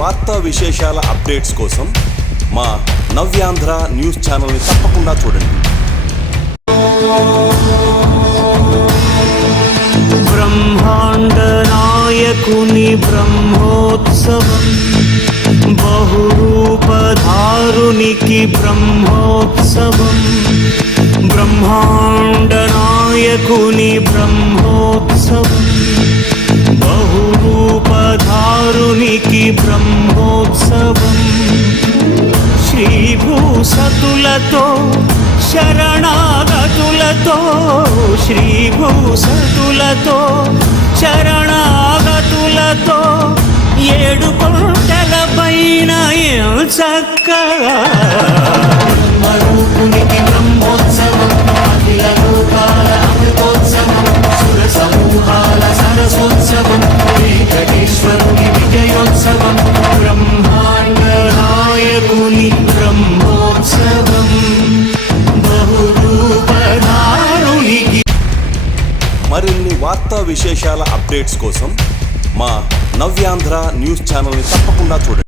వార్తా విశేషాల అప్డేట్స్ కోసం మా నవ్యాంధ్ర న్యూస్ ఛానల్ని తప్పకుండా చూడండి. బ్రహ్మాండ నాయకుని బ్రహ్మోత్సవం, బహురూపధారునికి బ్రహ్మోత్సవం. బ్రహ్మాండ నాయకుని బ్రహ్మోత్సవం, బహురూపధారునికి బ్రహ్మోత్సవం. శ్రీభూసతులతో శరణాగతులతో, శ్రీభూసతులతో శరణాగతులతో, ఏడు కొండల పైన చక్కగా బ్రహ్మరూపునికి బ్రహ్మోత్సవం, అఖిల లోకాల అమృతోత్సవం, సుర సమూహాల సరసోత్సవం, వెంకటేశ్వరుని విజయోత్సవం. బ్రహ్మాండ నాయకుని బ్రహ్మోత్సవం, బహురూపధారునికి. మరిన్ని వార్తా విశేషాల అప్డేట్స్ కోసం మా నవ్యాంధ్ర న్యూస్ ఛానల్ని తప్పకుండా చూడండి.